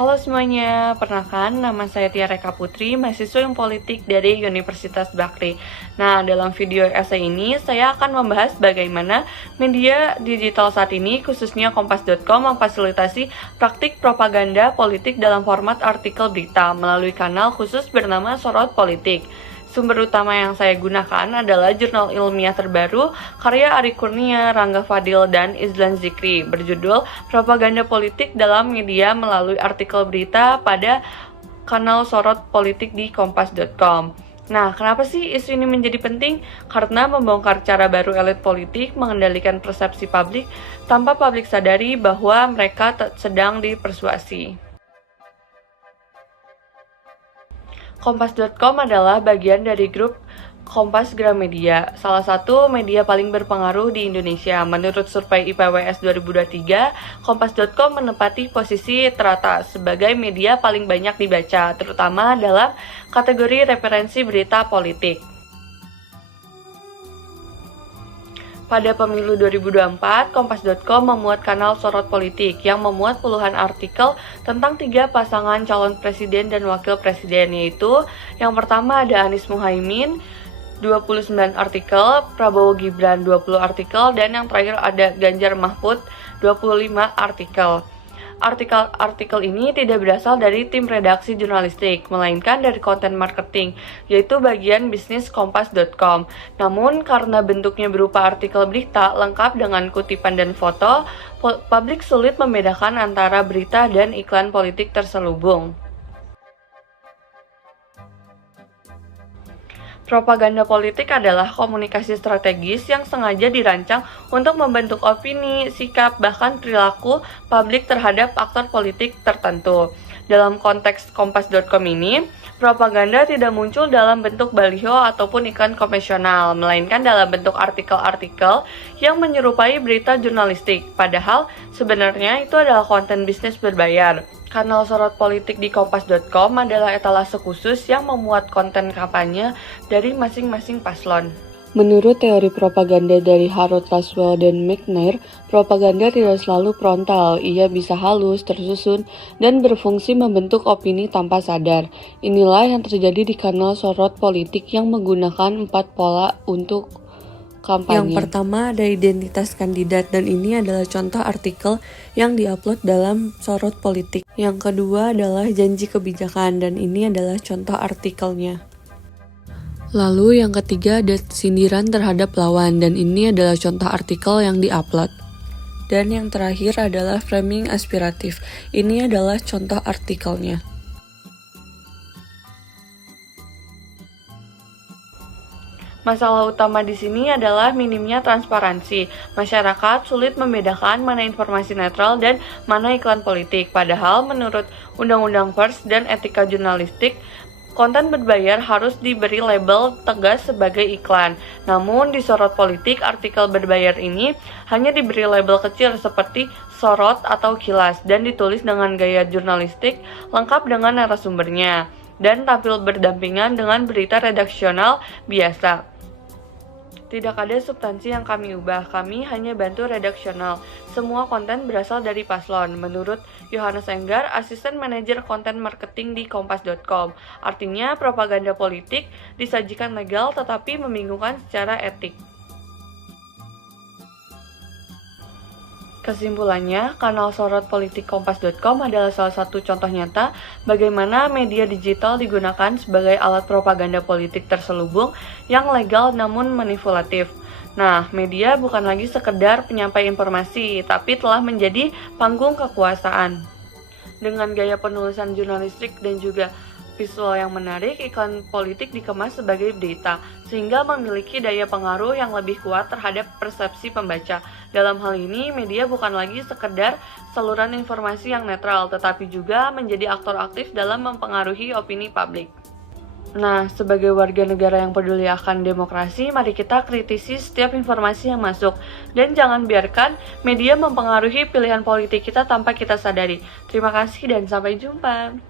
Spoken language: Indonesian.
Halo semuanya, perkenalkan nama saya Tia Reka Putri, mahasiswa Ilmu Politik dari Universitas Bakri. Nah, dalam video essay ini saya akan membahas bagaimana media digital saat ini, khususnya Kompas.com, memfasilitasi praktik propaganda politik dalam format artikel berita melalui kanal khusus bernama Sorot Politik. Sumber utama yang saya gunakan adalah jurnal ilmiah terbaru karya Ari Kurnia, Rangga Fadil, dan Izlan Zikri berjudul Propaganda Politik dalam Media melalui artikel berita pada kanal Sorot Politik di Kompas.com. Nah, kenapa sih isu ini menjadi penting? Karena membongkar cara baru elit politik mengendalikan persepsi publik tanpa publik sadari bahwa mereka sedang dipersuasi. Kompas.com adalah bagian dari grup Kompas Gramedia, salah satu media paling berpengaruh di Indonesia. Menurut survei IPWS 2023, Kompas.com menempati posisi teratas sebagai media paling banyak dibaca, terutama dalam kategori referensi berita politik. Pada pemilu 2024, Kompas.com memuat kanal Sorot Politik yang memuat puluhan artikel tentang 3 pasangan calon presiden dan wakil presiden, yaitu yang pertama ada Anies Muhaimin, 29 artikel, Prabowo Gibran 20 artikel, dan yang terakhir ada Ganjar Mahfud 25 artikel. Artikel ini tidak berasal dari tim redaksi jurnalistik, melainkan dari konten marketing, yaitu bagian bisnis Kompas.com. Namun, karena bentuknya berupa artikel berita lengkap dengan kutipan dan foto, publik sulit membedakan antara berita dan iklan politik terselubung. Propaganda politik adalah komunikasi strategis yang sengaja dirancang untuk membentuk opini, sikap, bahkan perilaku publik terhadap aktor politik tertentu. Dalam konteks Kompas.com ini, propaganda tidak muncul dalam bentuk baliho ataupun iklan konvensional, melainkan dalam bentuk artikel-artikel yang menyerupai berita jurnalistik. Padahal sebenarnya itu adalah konten bisnis berbayar. Kanal Sorot Politik di Kompas.com adalah etalase khusus yang memuat konten kampanye dari masing-masing paslon. Menurut teori propaganda dari Harold Laswell dan McNair, propaganda tidak selalu frontal, ia bisa halus, tersusun, dan berfungsi membentuk opini tanpa sadar. Inilah yang terjadi di kanal Sorot Politik yang menggunakan 4 pola untuk kampanye. Yang pertama ada identitas kandidat, dan ini adalah contoh artikel yang diupload dalam Sorot Politik. Yang kedua adalah janji kebijakan, dan ini adalah contoh artikelnya. Lalu yang ketiga ada sindiran terhadap lawan, dan ini adalah contoh artikel yang diupload. Dan yang terakhir adalah framing aspiratif, ini adalah contoh artikelnya. Masalah utama di sini adalah minimnya transparansi. Masyarakat sulit membedakan mana informasi netral dan mana iklan politik. Padahal menurut Undang-Undang Pers dan Etika Jurnalistik, konten berbayar harus diberi label tegas sebagai iklan. Namun di Sorot Politik, artikel berbayar ini hanya diberi label kecil seperti sorot atau kilas dan ditulis dengan gaya jurnalistik lengkap dengan narasumbernya dan tampil berdampingan dengan berita redaksional biasa. Tidak ada substansi yang kami ubah, kami hanya bantu redaksional. Semua konten berasal dari paslon. Menurut Yohanes Enggar, asisten manajer konten marketing di Kompas.com. Artinya, propaganda politik disajikan legal tetapi membingungkan secara etik. Kesimpulannya, kanal Sorot Politik Kompas.com adalah salah satu contoh nyata bagaimana media digital digunakan sebagai alat propaganda politik terselubung yang legal namun manipulatif. Nah, media bukan lagi sekedar penyampai informasi, tapi telah menjadi panggung kekuasaan. Dengan gaya penulisan jurnalistik dan juga visual yang menarik, iklan politik dikemas sebagai berita, sehingga memiliki daya pengaruh yang lebih kuat terhadap persepsi pembaca. Dalam hal ini, media bukan lagi sekedar saluran informasi yang netral, tetapi juga menjadi aktor aktif dalam mempengaruhi opini publik. Nah, sebagai warga negara yang peduli akan demokrasi, mari kita kritisi setiap informasi yang masuk, dan jangan biarkan media mempengaruhi pilihan politik kita tanpa kita sadari. Terima kasih dan sampai jumpa.